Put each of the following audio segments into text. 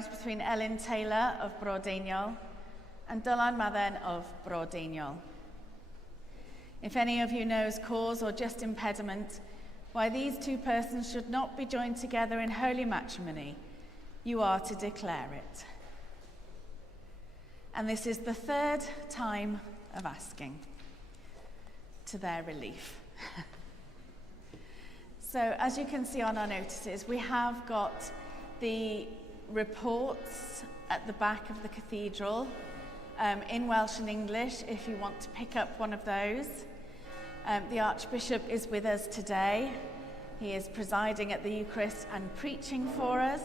marriage between Ellen Taylor of Brodignol and Dylan Madden of Brodignol. If any of you knows cause or just impediment why these two persons should not be joined together in holy matrimony, you are to declare it. And this is the third time of asking, to their relief. So as you can see on our notices, we have got the reports at the back of the cathedral in Welsh and English if you want to pick up one of those. The Archbishop is with us today. He is presiding at the Eucharist and preaching for us.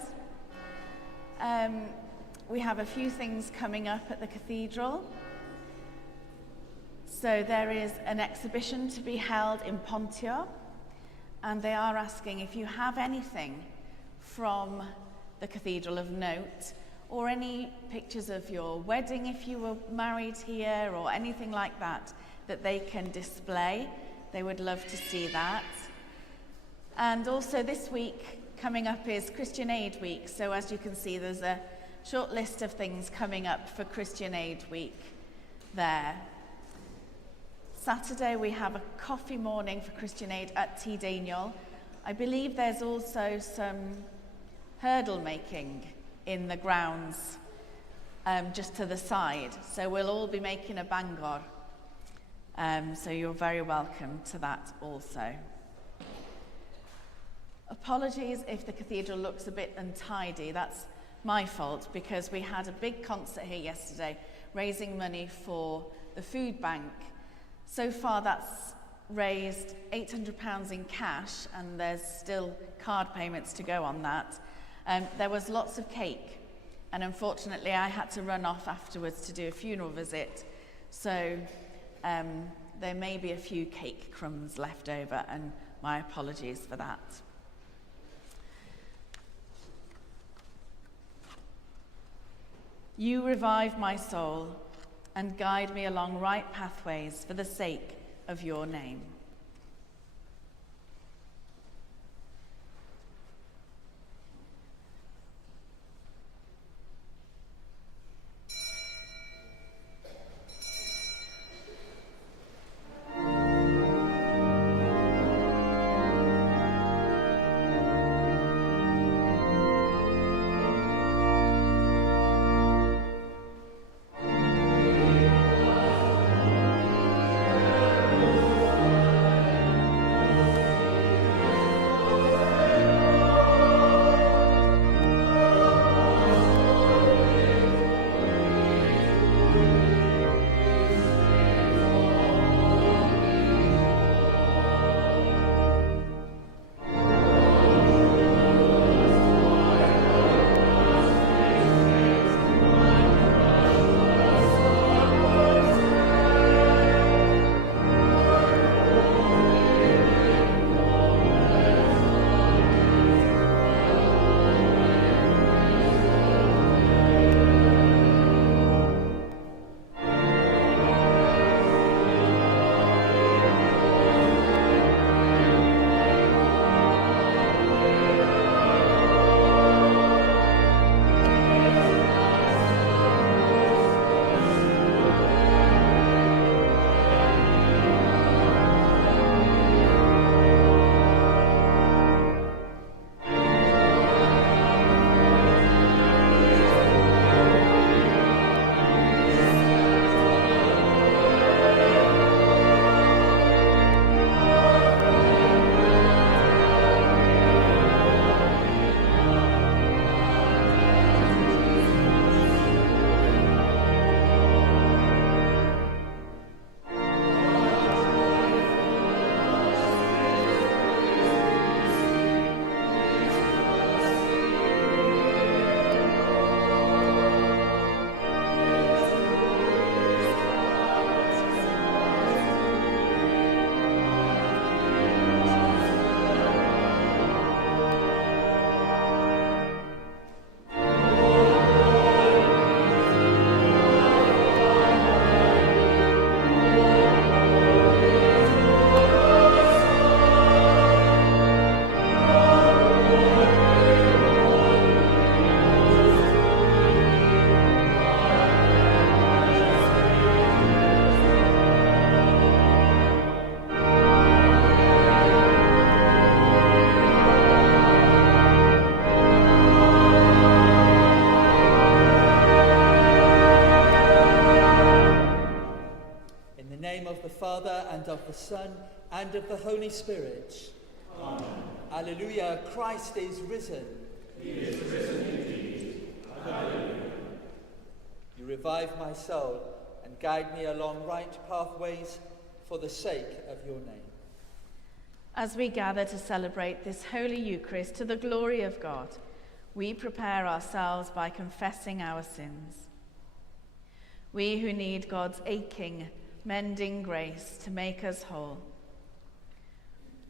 We have a few things coming up at the cathedral. So there is an exhibition to be held in Pontio, and they are asking if you have anything from the cathedral of note, or any pictures of your wedding if you were married here, or anything like that, that they can display. They would love to see that. And also this week coming up is Christian Aid Week, so as you can see there's a short list of things coming up for Christian Aid Week there. Saturday we have a coffee morning for Christian Aid at Tydaniol. I believe there's also some hurdle making in the grounds just to the side. So we'll all be making a bangor. So you're very welcome to that also. Apologies if the cathedral looks a bit untidy. That's my fault because we had a big concert here yesterday raising money for the food bank. So far that's raised £800 in cash, and there's still card payments to go on that. There was lots of cake, and unfortunately I had to run off afterwards to do a funeral visit, so there may be a few cake crumbs left over, and my apologies for that. You revive my soul and guide me along right pathways for the sake of your name. of the Son, and of the Holy Spirit. Amen. Alleluia, Christ is risen. He is risen indeed. Alleluia. You revive my soul and guide me along right pathways for the sake of your name. As we gather to celebrate this Holy Eucharist to the glory of God, we prepare ourselves by confessing our sins. We who need God's aching, mending grace to make us whole.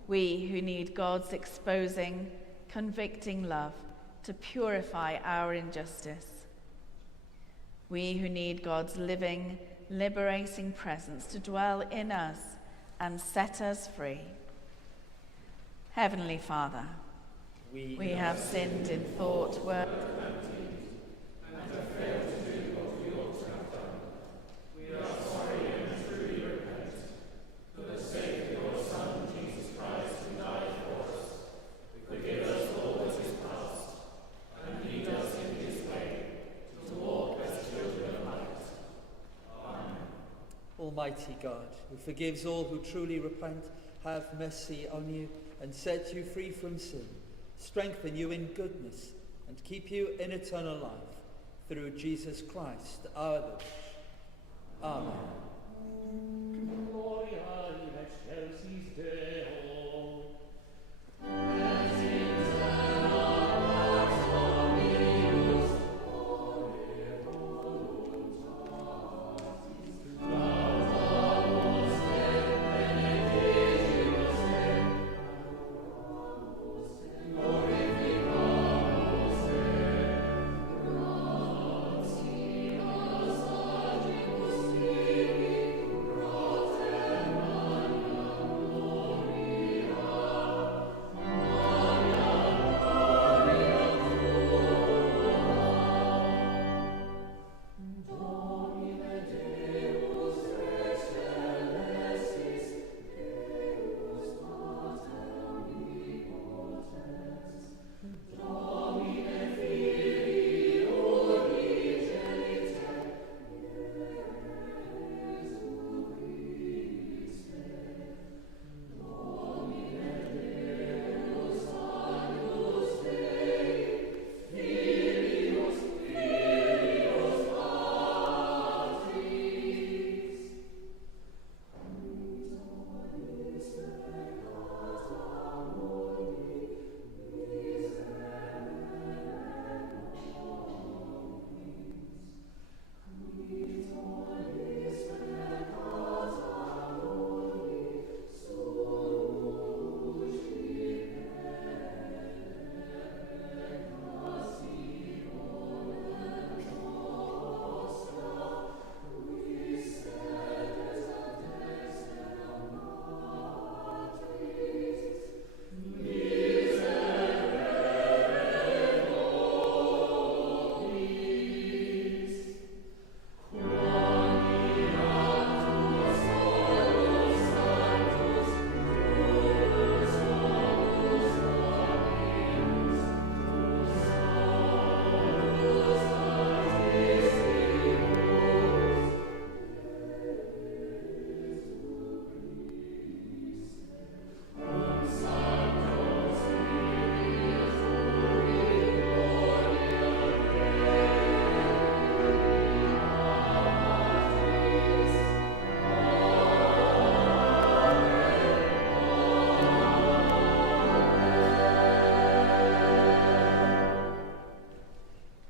We who need God's exposing, convicting love to purify our injustice. We who need God's living, liberating presence to dwell in us and set us free. Heavenly Father, we have sinned in thought, word, and have failed to do what we ought to have done. We are sorry and truly repent. For the sake of your Son, Jesus Christ, who died for us, forgive us all that is past, and lead us in his way, to walk as children of light. Amen. Almighty God, who forgives all who truly repent, have mercy on you and set you free from sin, strengthen you in goodness, and keep you in eternal life, through Jesus Christ our Lord. Amen. Gloria in excelsis Deo.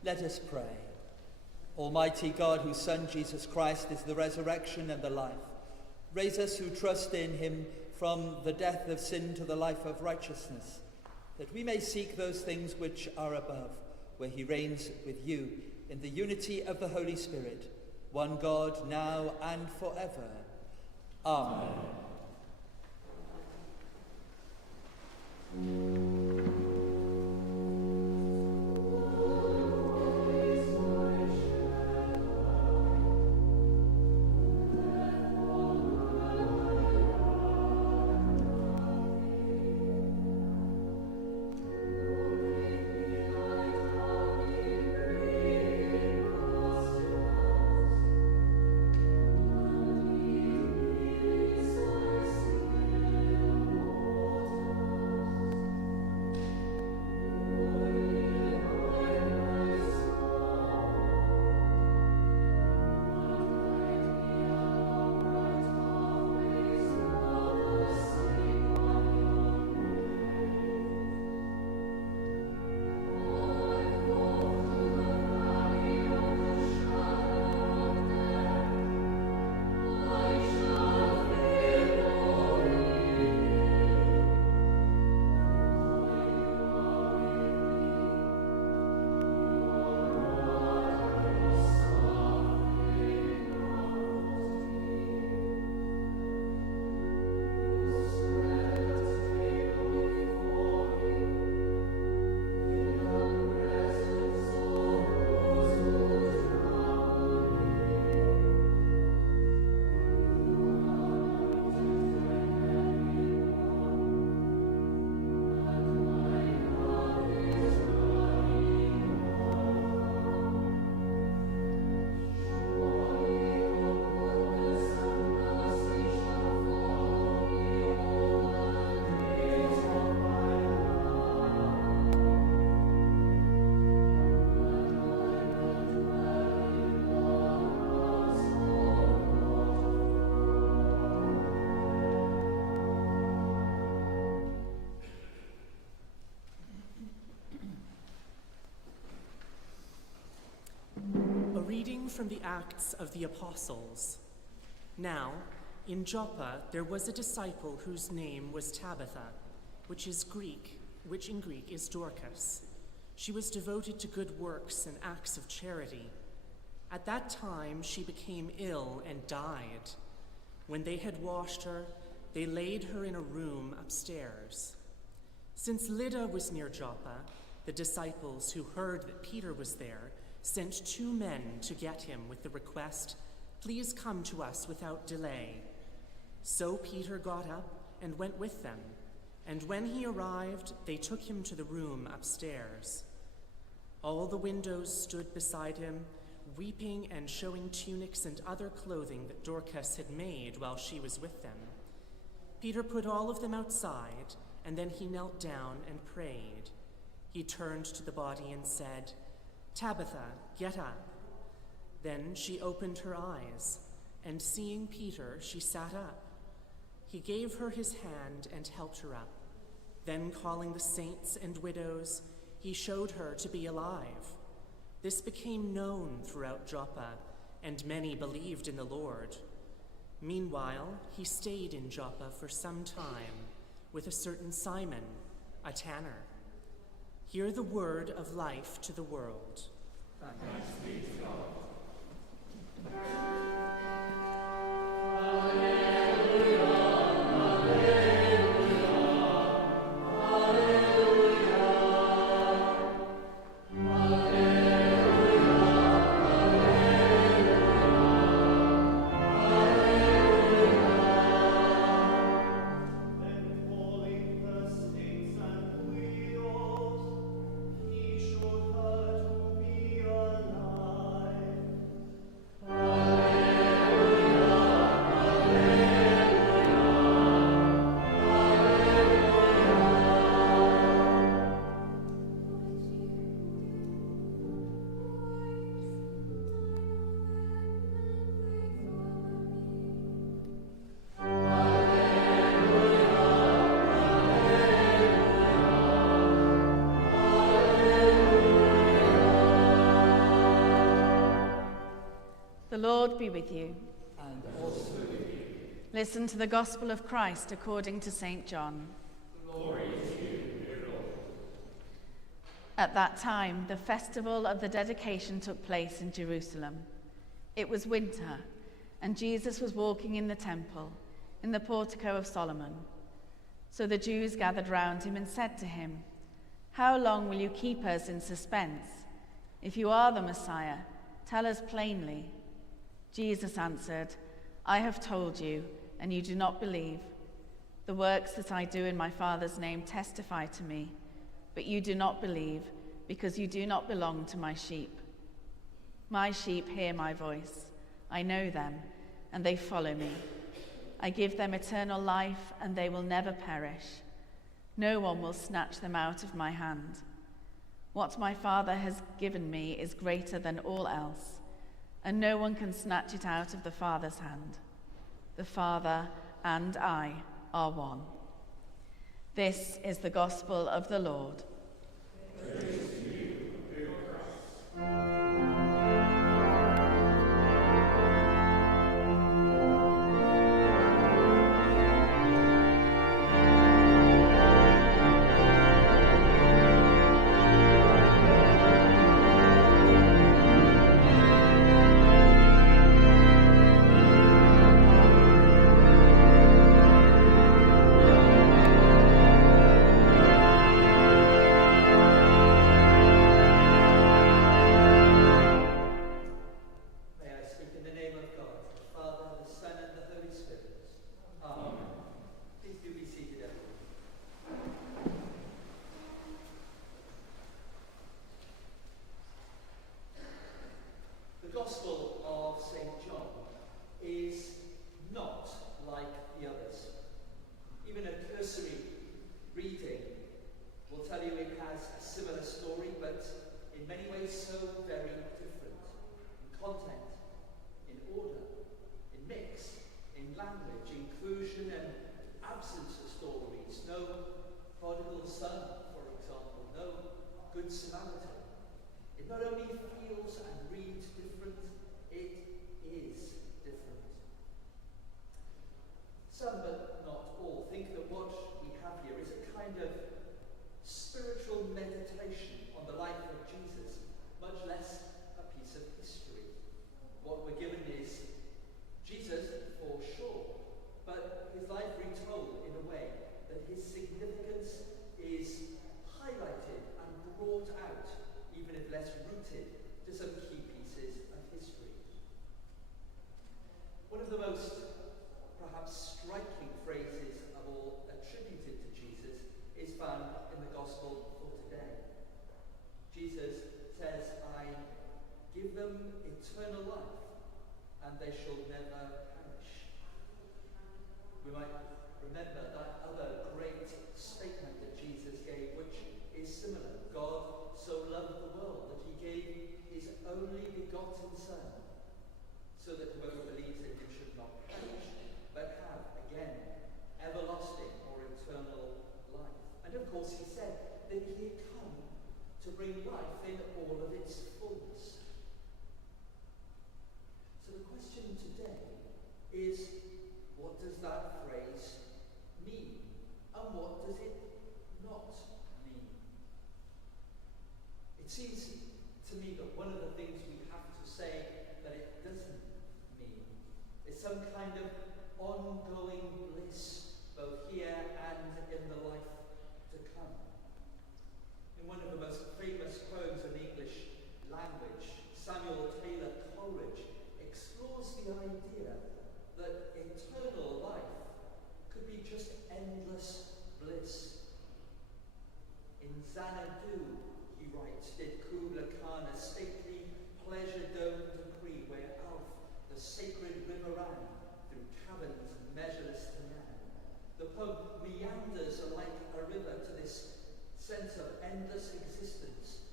Let us pray. Almighty God, whose Son Jesus Christ is the resurrection and the life, raise us who trust in him from the death of sin to the life of righteousness, that we may seek those things which are above, where he reigns with you in the unity of the Holy Spirit, one God, now and forever. Amen. reading from the Acts of the Apostles. Now, in Joppa there was a disciple whose name was Tabitha, which in Greek is Dorcas. She was devoted to good works and acts of charity. At that time she became ill and died. When they had washed her, they laid her in a room upstairs. Since Lydda was near Joppa, the disciples who heard that Peter was there sent 2 men to get him with the request, "Please come to us without delay." So Peter got up and went with them, and when he arrived, they took him to the room upstairs. All the windows stood beside him, weeping and showing tunics and other clothing that Dorcas had made while she was with them. Peter put all of them outside, and then he knelt down and prayed. He turned to the body and said, "Tabitha, get up." Then she opened her eyes, and seeing Peter, she sat up. He gave her his hand and helped her up. Then calling the saints and widows, he showed her to be alive. This became known throughout Joppa, and many believed in the Lord. Meanwhile, he stayed in Joppa for some time with a certain Simon, a tanner. Hear the word of life to the world. Thanks be to God. The Lord be with you. And also with you. Listen to the Gospel of Christ according to St. John. Glory to you, dear Lord. At that time, the festival of the dedication took place in Jerusalem. It was winter, and Jesus was walking in the temple, in the portico of Solomon. So the Jews gathered round him and said to him, "How long will you keep us in suspense? If you are the Messiah, tell us plainly." Jesus answered, "I have told you, and you do not believe. The works that I do in my Father's name testify to me, but you do not believe, because you do not belong to my sheep. My sheep hear my voice. I know them, and they follow me. I give them eternal life, and they will never perish. No one will snatch them out of my hand. What my Father has given me is greater than all else, and no one can snatch it out of the Father's hand. The Father and I are one." This is the gospel of the Lord. Praise to you, dear Christ. Thank them eternal life, and they shall never perish. We might remember that other great statement that Jesus gave, which is similar. God so loved the world that he gave his only begotten Son, so that whoever believes in him should not perish, but have, again, everlasting or eternal life. And of course he said that he had come to bring life in all of its fullness. So the question today is, what does that phrase mean? And what does it not mean? It seems to me that one of the things we have to say that it doesn't mean is some kind of ongoing bliss, both here and in the life to come. In one of the most famous poems in English language, Samuel Taylor Coleridge explores the idea that eternal life could be just endless bliss. In Xanadu, he writes, did Kubla Khan a stately pleasure-domed decree where Alf, the sacred river ran, through caverns measureless to man. The poem meanders like a river to this sense of endless existence,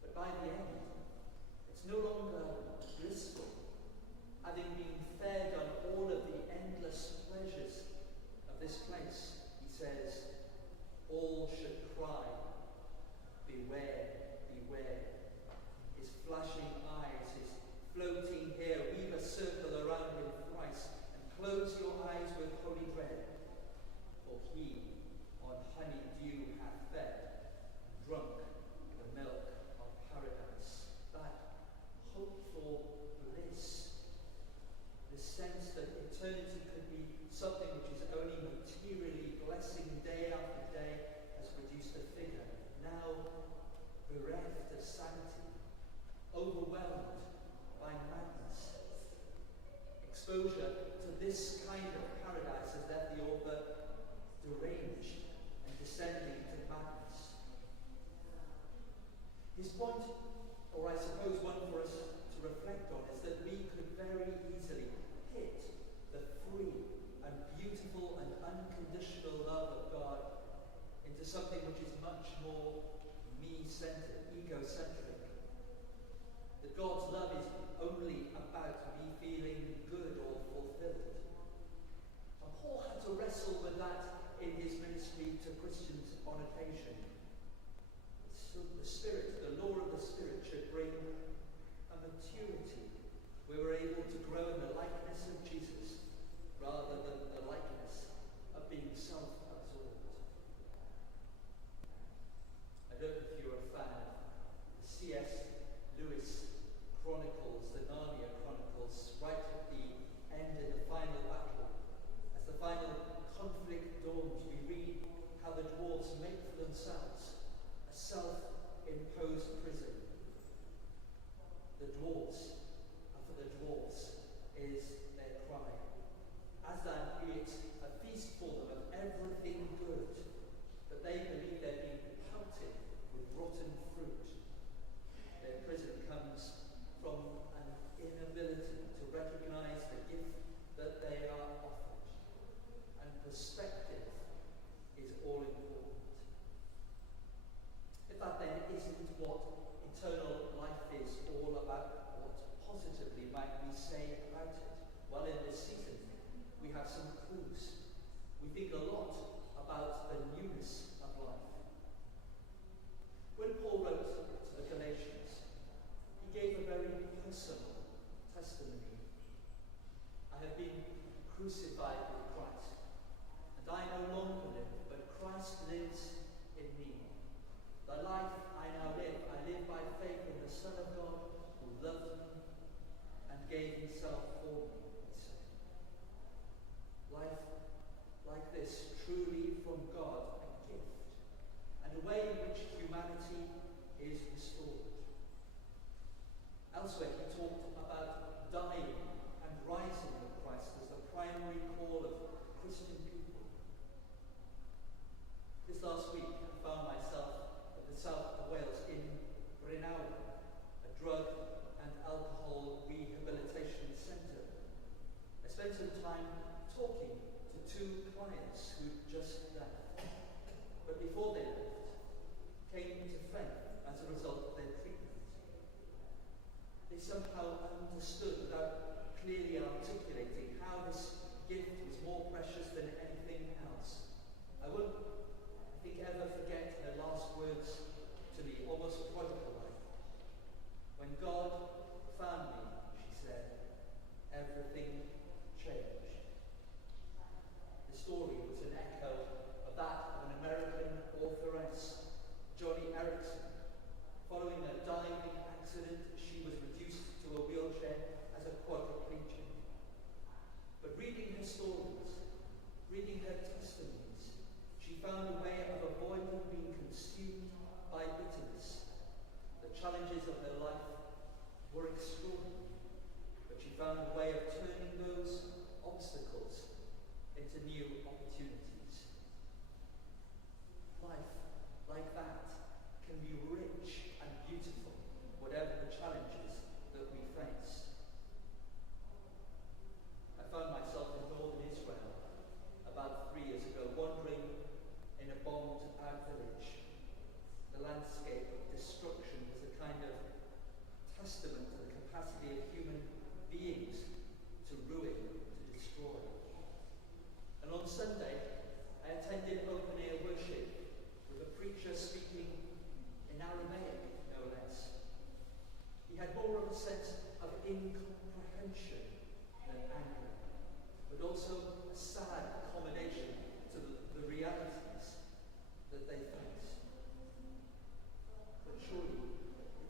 but by the end, it's no longer blissful. Having been fed on all of the endless pleasures of this place, he says, all should cry, beware, beware. His flashing eyes, his floating hair, weave a circle around him thrice, and close your eyes with holy dread. For he on honey dew hath fed, and drunk the milk of paradise. That hopeful bliss, the sense that eternity could be something which is only materially blessing day after day, has produced a figure now bereft of sanity, overwhelmed by madness. Exposure to this kind of paradise has left the author deranged and descending to madness. His point, or I suppose one for us to reflect on, is that we could very easily hit the free and beautiful and unconditional love of God into something which is much more me-centered, egocentric. That God's love is only about me feeling good or fulfilled. And Paul had to wrestle with that in his ministry to Christians on occasion. So the Spirit, the law of the Spirit, should bring a maturity where we're able to grow in the likeness of Jesus rather than the likeness of being self-absorbed. I don't know if you're a fan of the C.S. Lewis Chronicles, the Narnia Chronicles, right at the end of the final battle. As the final conflict dawns, we read how the dwarves make for themselves a self-imposed prison. The dwarves, and for the dwarves, is their cry. Aslan creates a feast for them of everything good, but they believe they're being pelted with rotten fruit. Their prison comes from an inability to recognize the gift that they are offered. And perspective is all important. If that then isn't what eternal life is all about, what positively might we say about it? Well, in this season, we have some clues. We think a lot about the newness of life. When Paul wrote to the Galatians, he gave a very personal testimony. I have been crucified with Christ, and I no longer live, but Christ lives in me. The life I now live, I live by faith in the Son of God who loved me and gave himself for me, he said. Life like this, truly from God, a gift, and a way in which humanity is restored. Elsewhere, he talked about dying and rising with Christ as the primary call of Christian people. This last week, I found myself in the south of Wales in Brynawd, a drug and alcohol somehow understood without clearly articulating how this gift was more precious than anything else. I won't, I think, ever forget her last words to me, almost prodigal-like. When God found me, she said, everything changed. The story was an echo of that of an American authoress, Johnny Erickson. Following a diving accident, she was reduced to a wheelchair as a quadriplegic. But reading her stories, reading her testimonies, she found a way of avoiding being consumed by bitterness. The challenges of her life were extraordinary, but she found a way of turning those obstacles into new opportunities. Life like that can be rich and beautiful, whatever the challenges that we face. I found myself in northern Israel about 3 years ago, wandering in a bombed-out village. The landscape of destruction was a kind of testament to the capacity of human beings to ruin, to destroy. And on Sunday, I attended open-air worship with a preacher speaking in Aramaic, no less. He had more of a sense of incomprehension than anger, but also a sad accommodation to the realities that they face. But surely,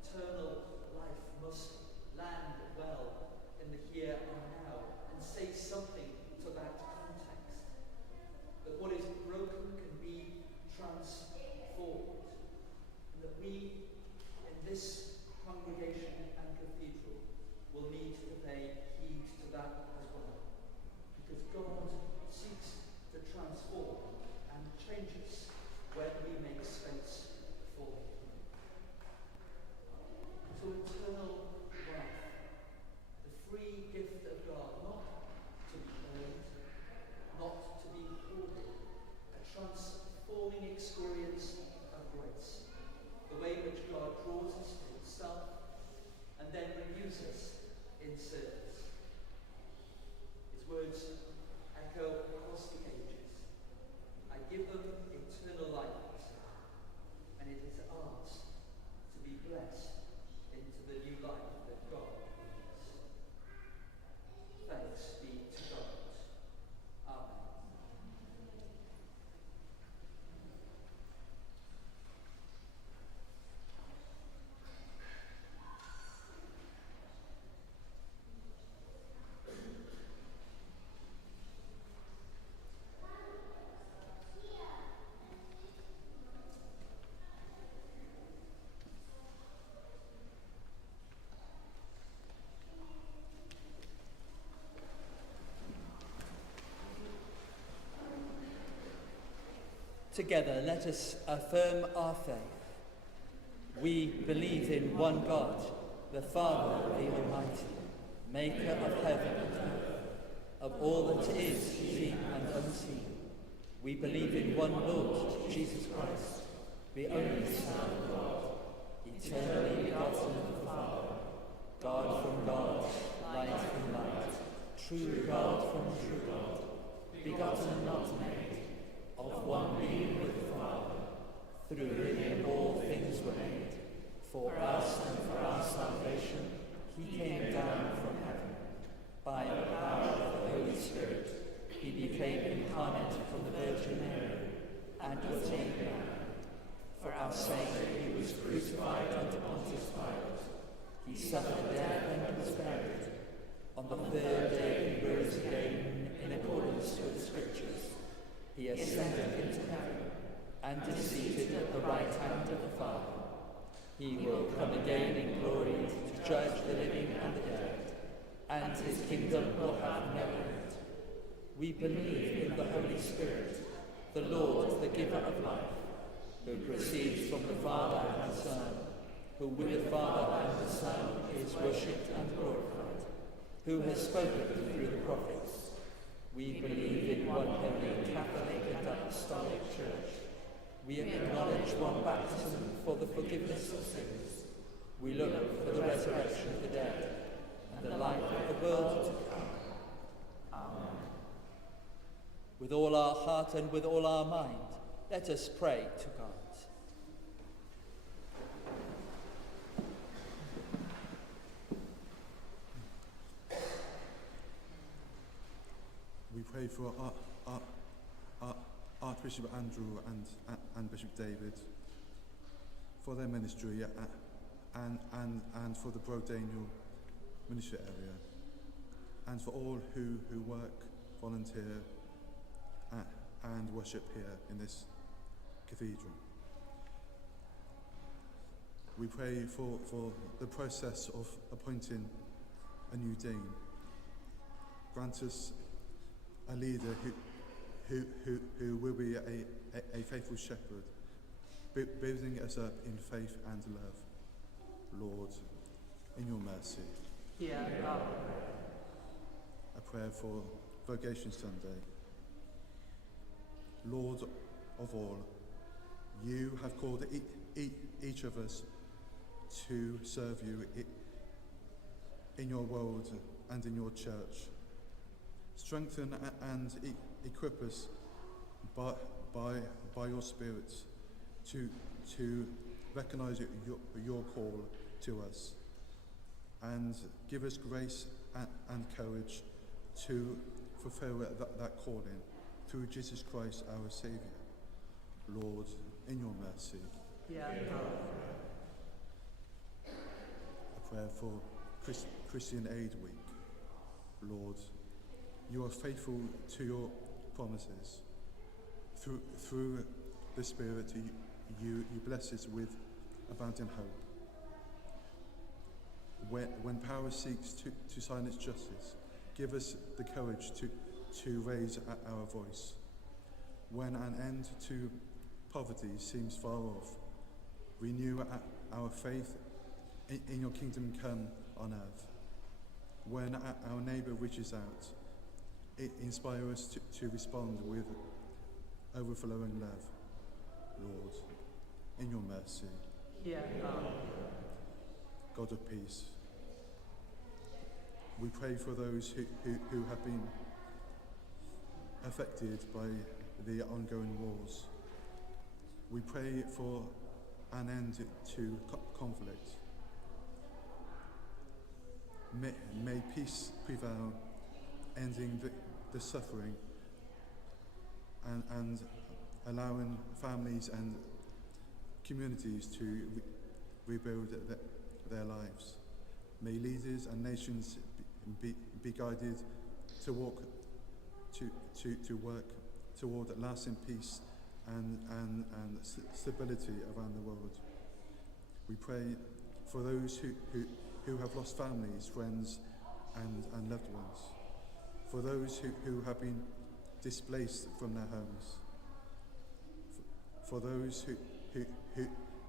eternal life must land well in the here and now and say something to that context. That what is broken can be transformed. And that we, in this congregation and cathedral, will need to pay heed to that as well. Because God seeks to transform and change us when we make space for Him. So eternal life, the free gift of God, not to be earned, not to be hoarded, a transforming experience of grace, the way in which God draws us to Himself and then renews us in service. His words echo across the ages. I give them eternal life, he said, and it is ours to be blessed into the new life that God brings. Thanks be to God. Amen. Together, let us affirm our faith. We believe in one God, the Father, the Almighty, maker of heaven and earth, of all that is seen and unseen. We believe in one Lord, Jesus Christ, the only Son of God, eternally begotten of the Father, God from God, light from light, true God from true God, begotten and not made, of one being with the Father. Through him all things were made. For us and for our salvation, he came down from heaven. By the power of the Holy Spirit, he became incarnate from the Virgin Mary and was made man. For our sake, he was crucified under Pontius Pilate. He suffered death and was buried. On the third day, he rose again in accordance with the Scriptures. He ascended into heaven and is seated at the right hand of the Father. He will come again in glory to judge the living and the dead, and his kingdom will have no end. We believe in the Holy Spirit, the Lord, the giver of life, who proceeds from the Father and the Son, who with the Father and the Son is worshipped and glorified, who has spoken through the prophets. We believe in one holy Catholic and Apostolic Church. We acknowledge one baptism for the forgiveness of sins. We look for the resurrection of the dead and the life of the world to come. Amen. With all our heart and with all our mind, let us pray to God. We pray for Archbishop Andrew and Bishop David, for their ministry and for the Brodaniel ministry area, and for all who work, volunteer and worship here in this cathedral. We pray for the process of appointing a new dean. Grant us a leader who will be a faithful shepherd, building us up in faith and love. Lord, in your mercy. A prayer for Vocation Sunday. Lord of all, you have called each of us to serve you in your world and in your church. Strengthen and equip us by your Spirit to recognise your call to us, and give us grace and courage to fulfil that calling through Jesus Christ our Saviour. Lord, in your mercy. A prayer for Christian Aid Week. Lord, you are faithful to your promises. Through the Spirit, you bless us with abounding hope. When power seeks to silence justice, give us the courage to raise our voice. When an end to poverty seems far off, renew our faith in your kingdom come on earth. When our neighbour reaches out, inspire us to respond with overflowing love. Lord, in your mercy. God of peace, we pray for those who have been affected by the ongoing wars. We pray for an end to conflict. May peace prevail, ending the suffering and allowing families and communities to rebuild their lives. May leaders and nations be guided to work toward lasting peace and stability around the world. We pray for those who have lost families, friends and loved ones, for those who have been displaced from their homes, for those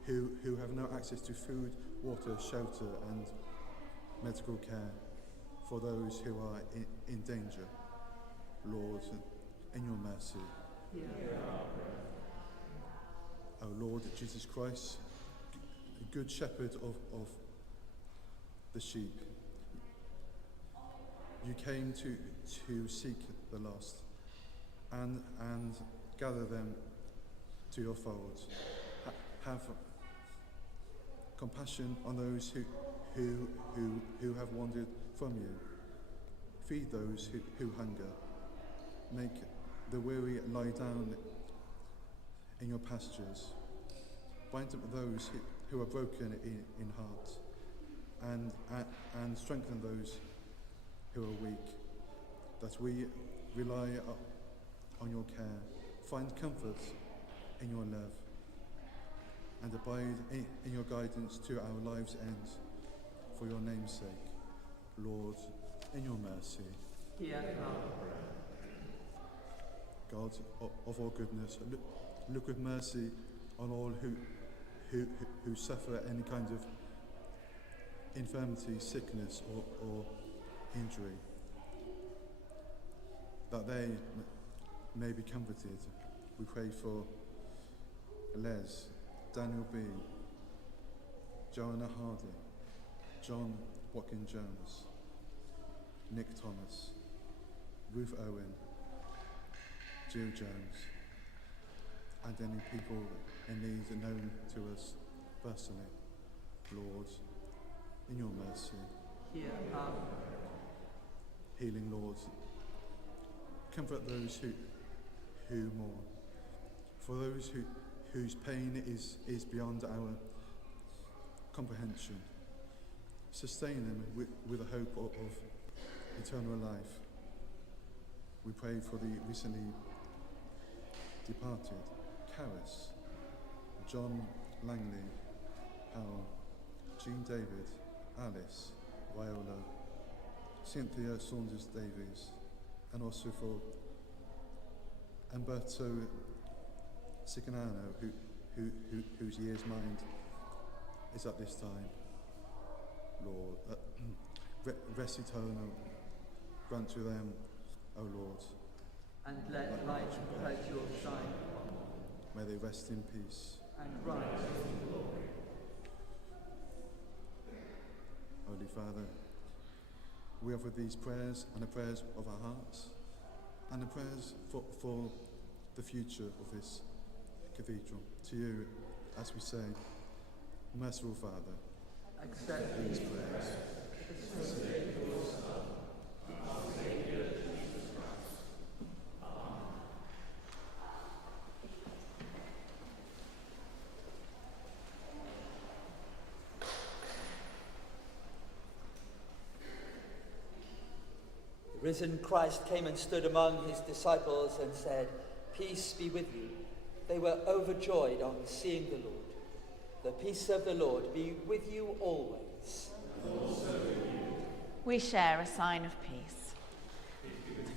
who have no access to food, water, shelter and medical care, for those who are in danger. Lord, in your mercy. O Lord Jesus Christ, good shepherd of the sheep, you came to seek the lost and gather them to your fold. Have compassion on those who have wandered from you. Feed those who hunger. Make the weary lie down in your pastures. Bind up those who are broken in heart, and strengthen those who are weak, that we rely on your care, find comfort in your love, and abide in your guidance to our lives' end, for your name's sake. Lord, in your mercy. God of all goodness, look with mercy on all who suffer any kind of infirmity, sickness or injury, that they may be comforted. We pray for Les, Daniel B, Joanna Hardy, John Watkins Jones, Nick Thomas, Ruth Owen, Jill Jones, and any people in need known to us personally. Lord, in your mercy, Hear our healing, Lord, comfort those who mourn, for those whose pain is beyond our comprehension. Sustain them with a hope of eternal life. We pray for the recently departed Caris, John Langley, Howell, Jean David, Alice, Viola, Cynthia Saunders Davies, and also for Umberto Sicanano, whose year's mind is at this time. Lord, rest eternal grant to them, O Lord. and let light perpetual shine upon them, May they rest in peace. and rise in glory. Holy Father, we offer these prayers and the prayers of our hearts and the prayers for the future of this cathedral to you as we say, Merciful Father, Accept these prayers. for the sake of your Son, our Saviour Jesus Christ. The risen Christ came and stood among his disciples and said, "Peace be with you." They were overjoyed on seeing the Lord. The peace of the Lord be with you always. We share a sign of peace. Give us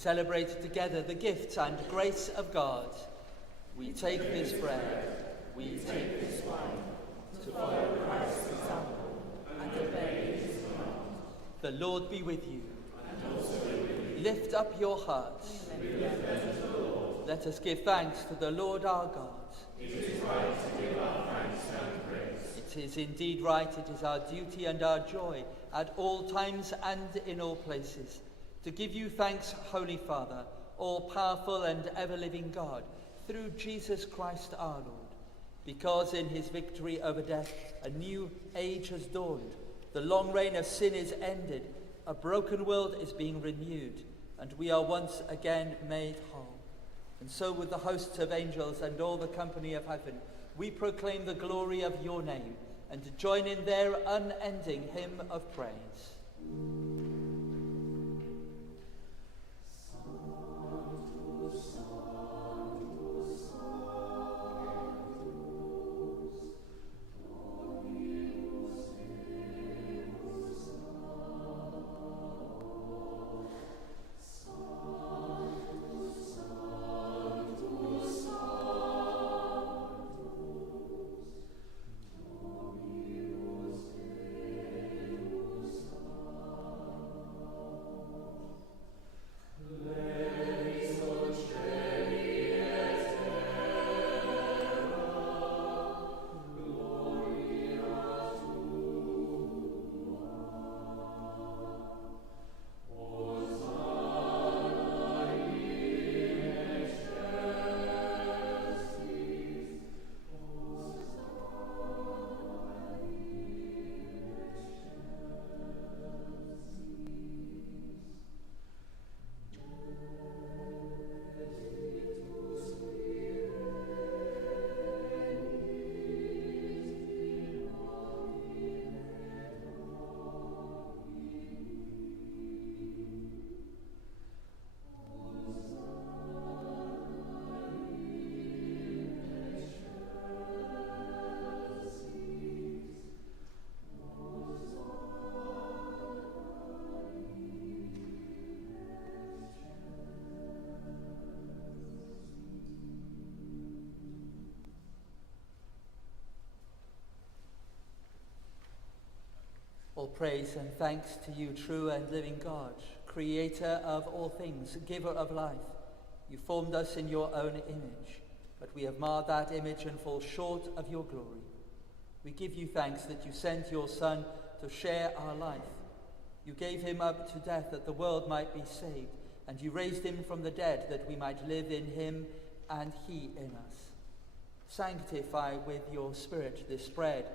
celebrate together the gifts and grace of God. We take this bread, we take this wine, to follow Christ's example and obey his command. The Lord be with you. And also with you. Lift up your hearts. Let us give thanks to the Lord our God. It is right to give our thanks and praise. It is indeed right, it is our duty and our joy at all times and in all places, to give you thanks, Holy Father, all-powerful and ever-living God, through Jesus Christ our Lord. Because in his victory over death, a new age has dawned. The long reign of sin is ended. A broken world is being renewed, and we are once again made whole. And so with the hosts of angels and all the company of heaven, we proclaim the glory of your name and join in their unending hymn of praise. All praise and thanks to you, true and living God, creator of all things, giver of life. You formed us in your own image, but we have marred that image and fall short of your glory. We give you thanks that you sent your Son to share our life. You gave him up to death that the world might be saved, and you raised him from the dead that we might live in him and he in us. Sanctify with your Spirit this bread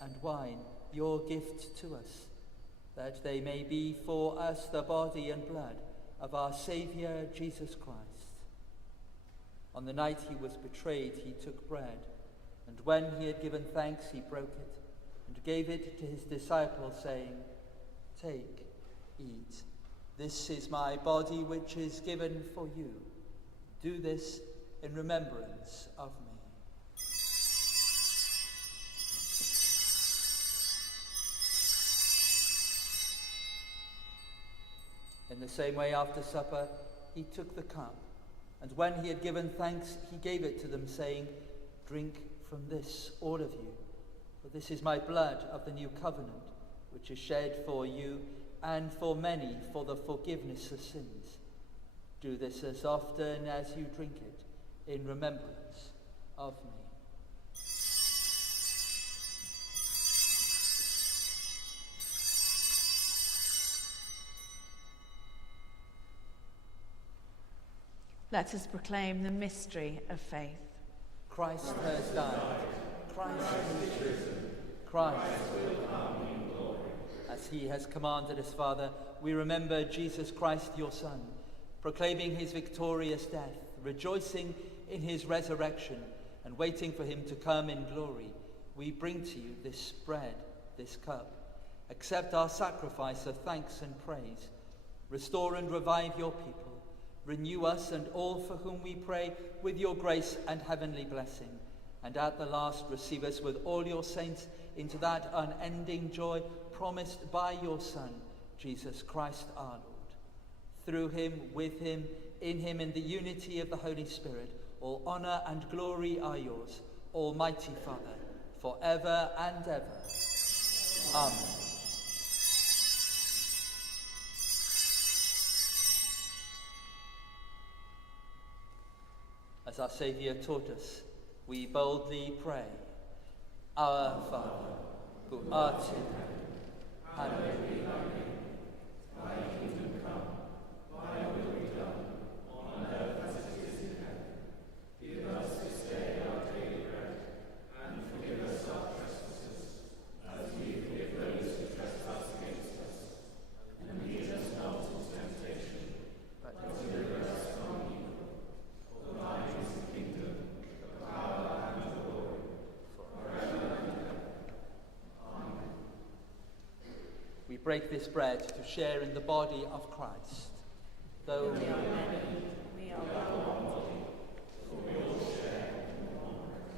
and wine, your gift to us, that they may be for us the body and blood of our Saviour Jesus Christ. On the night he was betrayed, he took bread, and when he had given thanks, he broke it and gave it to his disciples, saying, "Take, eat. This is my body which is given for you. Do this in remembrance of me." In the same way, after supper, he took the cup, and when he had given thanks, he gave it to them, saying, "Drink from this, all of you, for this is my blood of the new covenant, which is shed for you and for many for the forgiveness of sins. Do this as often as you drink it in remembrance of me." Let us proclaim the mystery of faith. Christ has died. Christ is risen. Christ will come in glory. As he has commanded us, Father, we remember Jesus Christ, your Son, proclaiming his victorious death, rejoicing in his resurrection, and waiting for him to come in glory. We bring to you this bread, this cup. Accept our sacrifice of thanks and praise. Restore and revive your people. Renew us and all for whom we pray with your grace and heavenly blessing. And at the last receive us with all your saints into that unending joy promised by your Son, Jesus Christ our Lord. Through him, with him, in the unity of the Holy Spirit, all honour and glory are yours, Almighty Father, forever and ever. Amen. As our Saviour taught us, we boldly pray, Our Father, who art in heaven, hallowed be thy name. Thy kingdom come, thy will be done, on earth as it is in heaven. Give us this day our daily bread, and forgive us our trespasses, as we forgive those who trespass against us. And lead us not into temptation, but deliver us from evil. For thine is the kingdom, the power, and the glory, forever and ever. Amen. We break this bread to share in the body of Christ. Though we are many, we are one body, for we all share in one bread.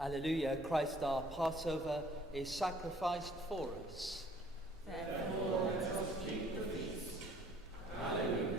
Alleluia, Christ our Passover is sacrificed for us. Therefore let us keep the feast. Alleluia.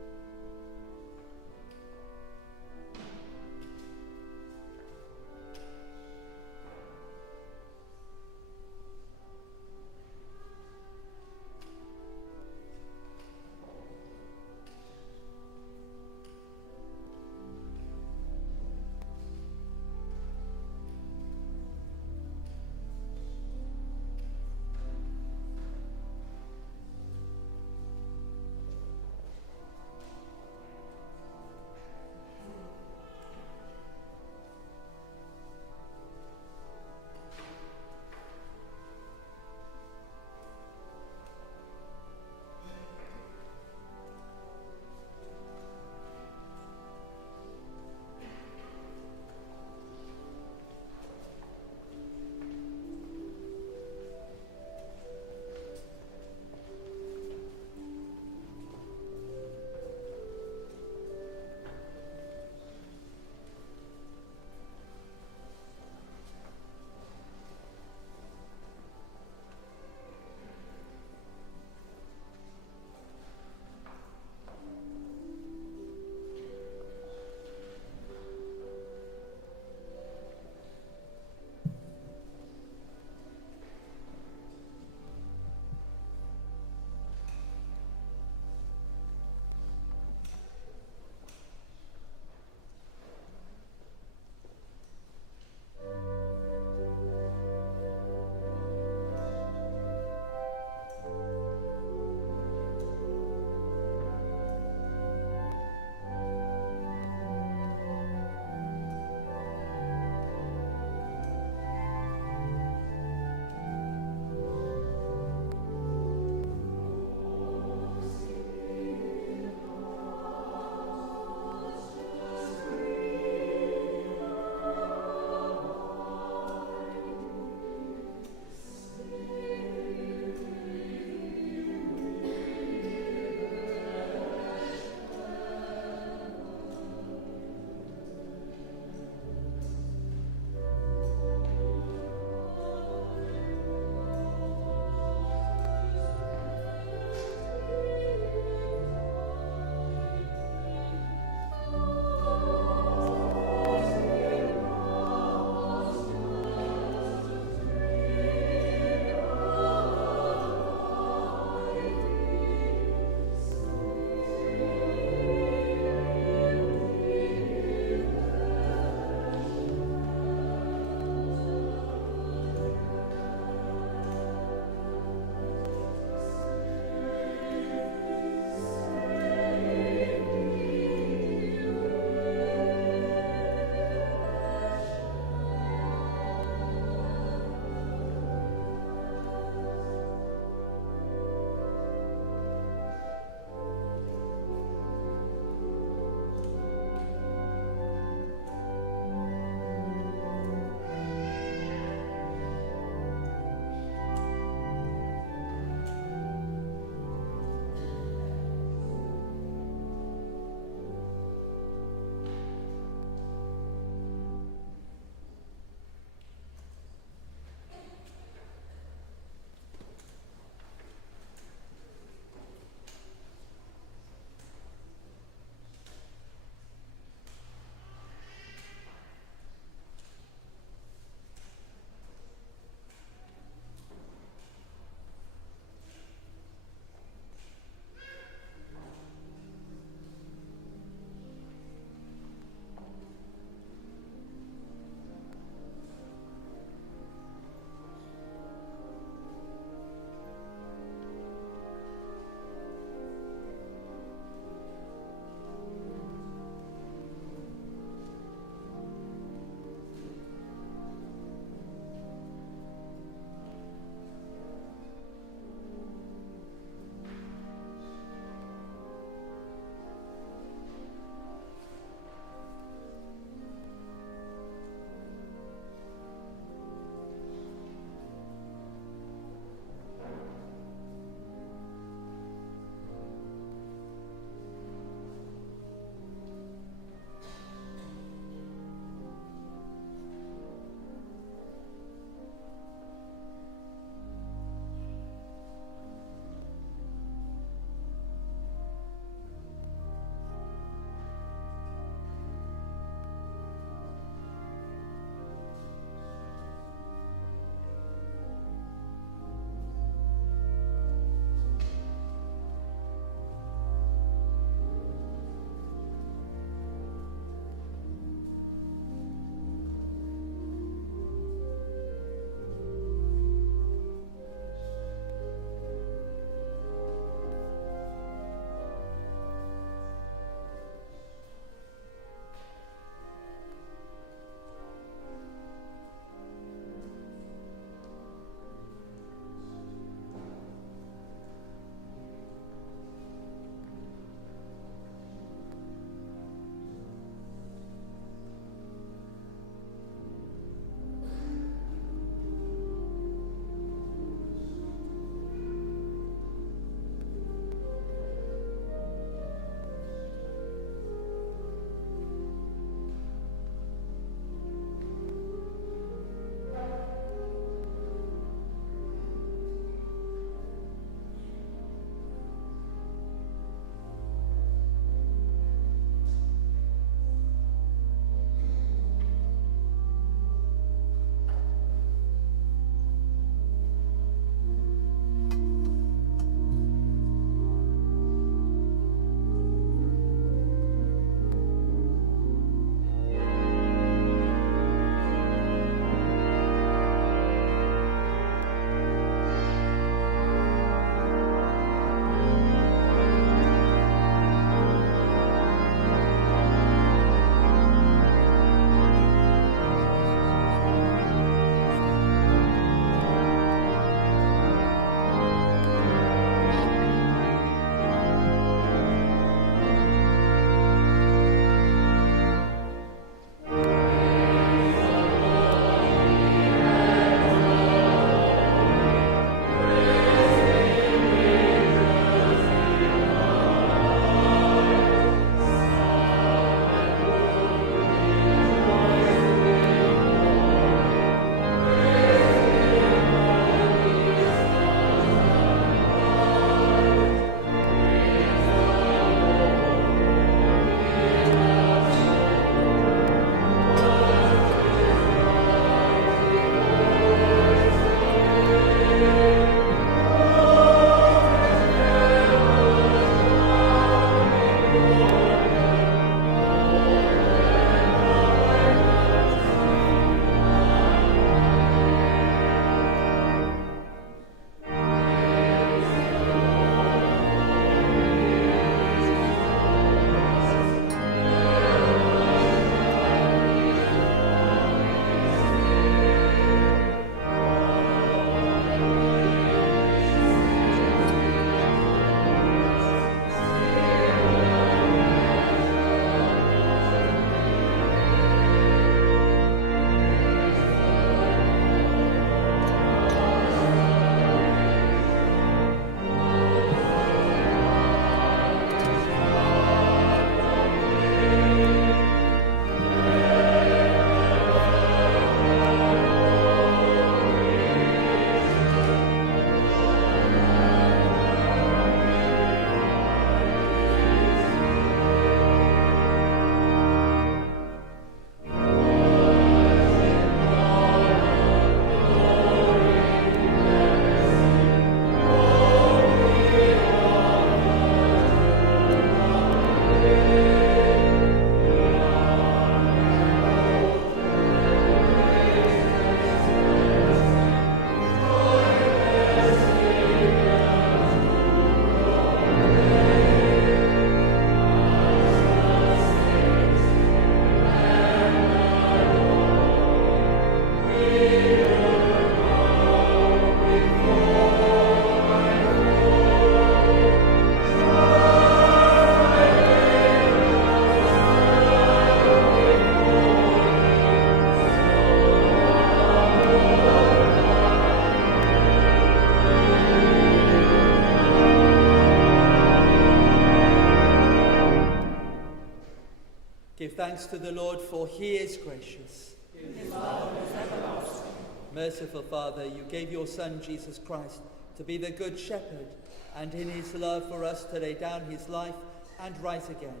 Give thanks to the Lord, for he is gracious. His love is everlasting. Merciful Father, you gave your Son, Jesus Christ, to be the Good Shepherd, and in his love for us to lay down his life and rise again.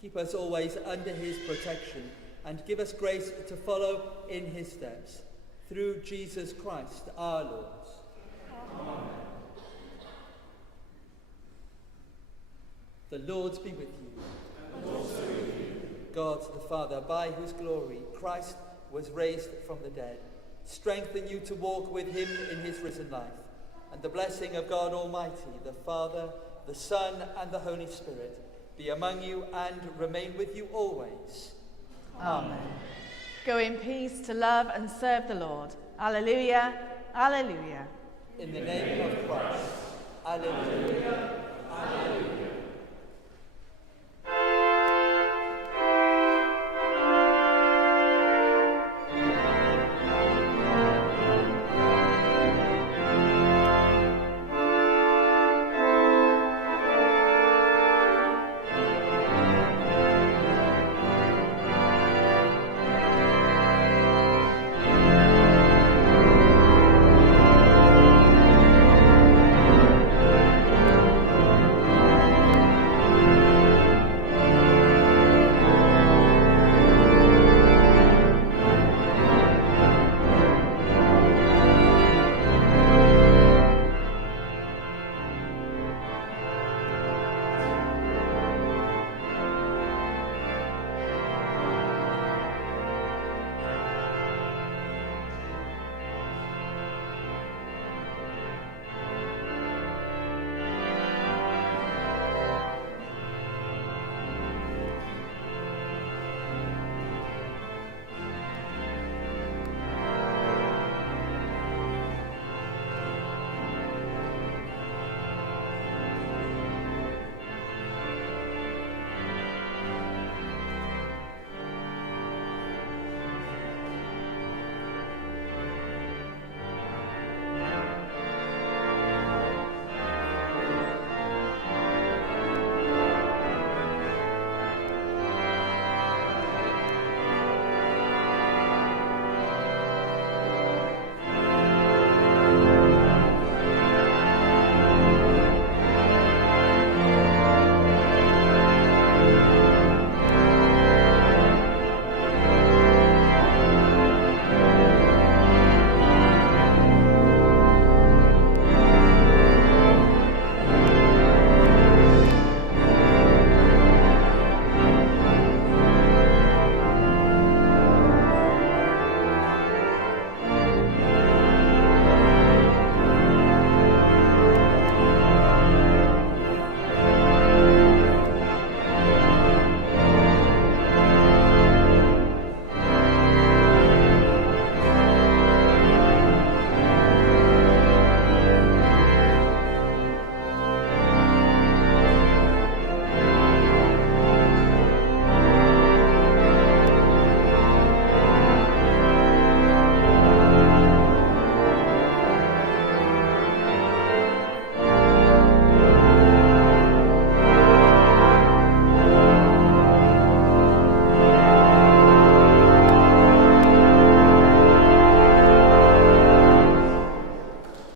Keep us always under his protection, and give us grace to follow in his steps. Through Jesus Christ our Lord. Amen. The Lord be with you. And also with you. God the Father, by whose glory Christ was raised from the dead, strengthen you to walk with him in his risen life. And the blessing of God Almighty, the Father, the Son, and the Holy Spirit, be among you and remain with you always. Amen. Go in peace to love and serve the Lord. Alleluia, alleluia. In the name of Christ, alleluia.